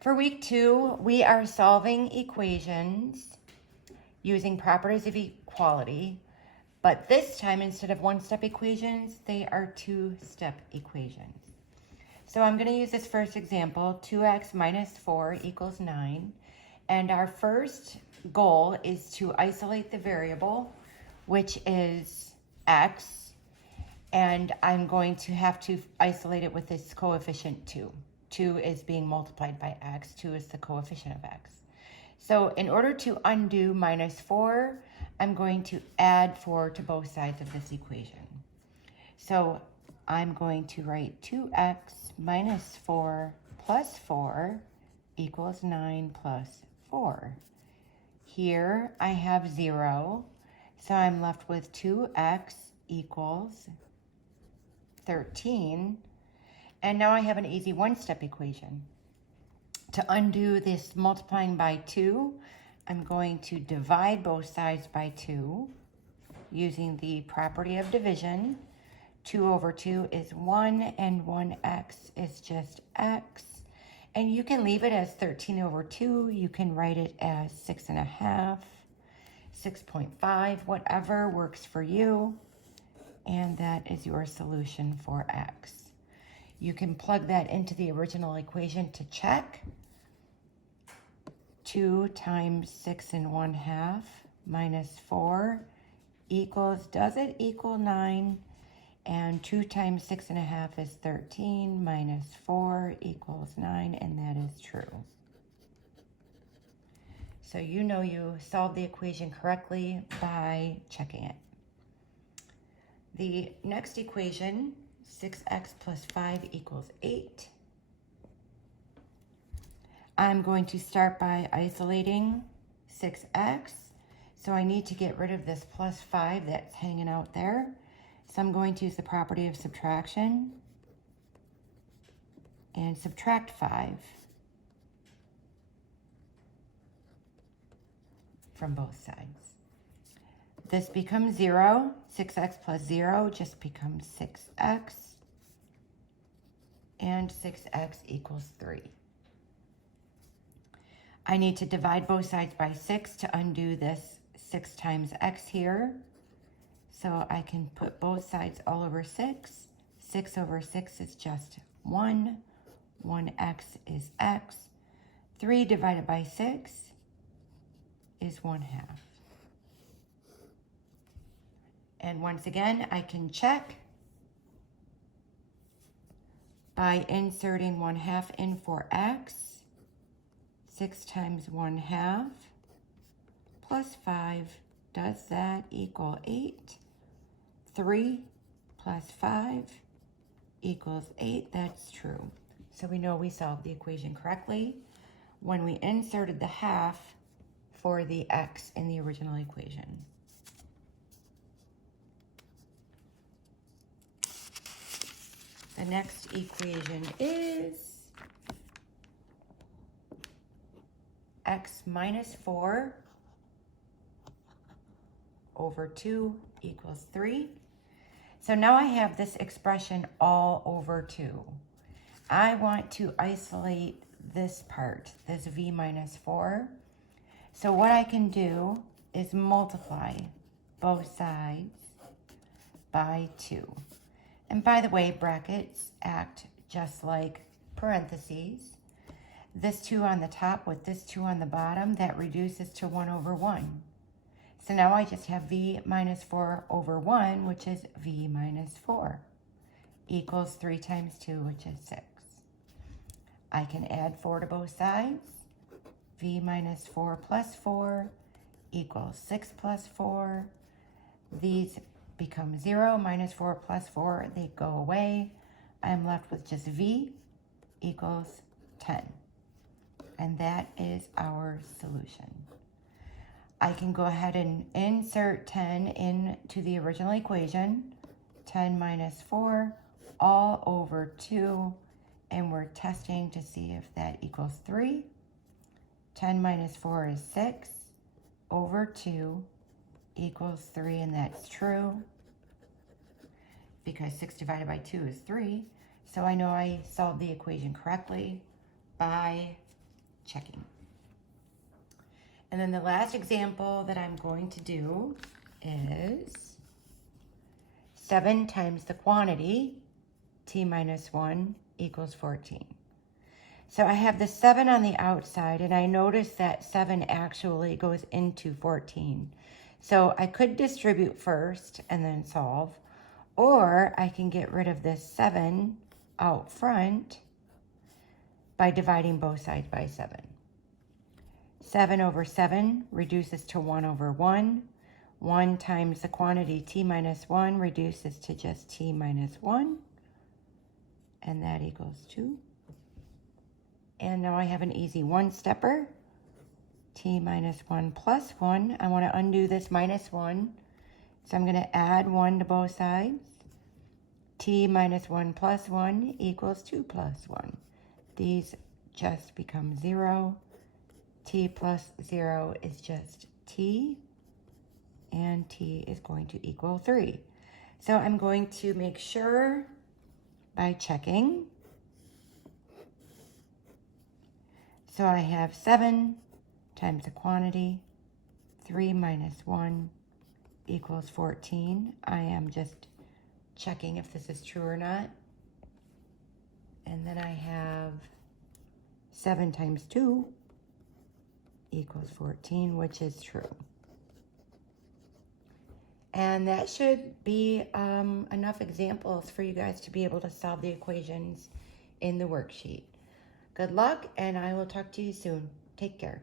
For week 2, we are solving equations using properties of equality, but this time instead of one-step equations, they are two-step equations. So I'm going to use this first example, 2x minus 4 equals 9, and our first goal is to isolate the variable, which is x, and I'm going to have to isolate it with this coefficient 2. 2 is being multiplied by x. 2 is the coefficient of x. So in order to undo minus 4, I'm going to add 4 to both sides of this equation. So I'm going to write 2x minus 4 plus 4 equals 9 plus 4. Here I have 0, so I'm left with 2x equals 13. And now I have an easy one-step equation. To undo this multiplying by 2, I'm going to divide both sides by 2 using the property of division. 2 over 2 is 1, and 1x is just x. And you can leave it as 13 over 2. You can write it as 6.5, 6.5, whatever works for you. And that is your solution for x. You can plug that into the original equation to check. 2 times 6 1/2 minus 4 equals, does it equal 9? And 2 times 6 1/2 is 13 minus 4 equals 9, and that is true. So you know you solved the equation correctly by checking it. The next equation, 6x plus 5 equals 8. I'm going to start by isolating 6x. So I need to get rid of this plus 5 that's hanging out there. So I'm going to use the property of subtraction and subtract 5 from both sides. This becomes 0. 6x plus 0 just becomes 6x. And 6x equals 3. I need to divide both sides by 6 to undo this 6 times x here. So I can put both sides all over 6. 6 over 6 is just 1. 1x is x. 3 divided by 6 is 1/2. And once again, I can check by inserting 1/2 in for x. 6 times 1/2 plus 5, does that equal 8? 3 plus 5 equals 8, that's true. So we know we solved the equation correctly when we inserted the half for the x in the original equation. The next equation is x minus 4 over 2 equals 3. So now I have this expression all over 2. I want to isolate this part, this v minus 4. So what I can do is multiply both sides by 2. And by the way, brackets act just like parentheses. This 2 on the top with this 2 on the bottom, that reduces to 1 over 1. So now I just have v minus 4 over 1, which is v minus 4, equals 3 times 2, which is 6. I can add 4 to both sides. V minus 4 plus 4 equals 6 plus 4. These become 0. Minus 4 plus 4, they go away. I'm left with just v equals 10. And that is our solution. I can go ahead and insert 10 into the original equation. 10 minus 4 all over 2. And we're testing to see if that equals 3. 10 minus 4 is 6 over 2 equals 3, and that's true because 6 divided by 2 is 3. So I know I solved the equation correctly by checking. And then the last example that I'm going to do is 7 times the quantity, t minus 1, equals 14. So I have the 7 on the outside, and I notice that 7 actually goes into 14. So I could distribute first and then solve, or I can get rid of this 7 out front by dividing both sides by 7. 7 over 7 reduces to 1 over 1. 1 times the quantity t minus 1 reduces to just t minus 1. And that equals 2. And now I have an easy one-stepper. T minus 1 plus 1. I want to undo this minus 1. So I'm going to add 1 to both sides. T minus 1 plus 1 equals 2 plus 1. These just become 0. T plus 0 is just t. And t is going to equal 3. So I'm going to make sure by checking. So I have 7 times the quantity, 3 minus 1 equals 14. I am just checking if this is true or not. And then I have 7 times 2 equals 14, which is true. And that should be enough examples for you guys to be able to solve the equations in the worksheet. Good luck, and I will talk to you soon. Take care.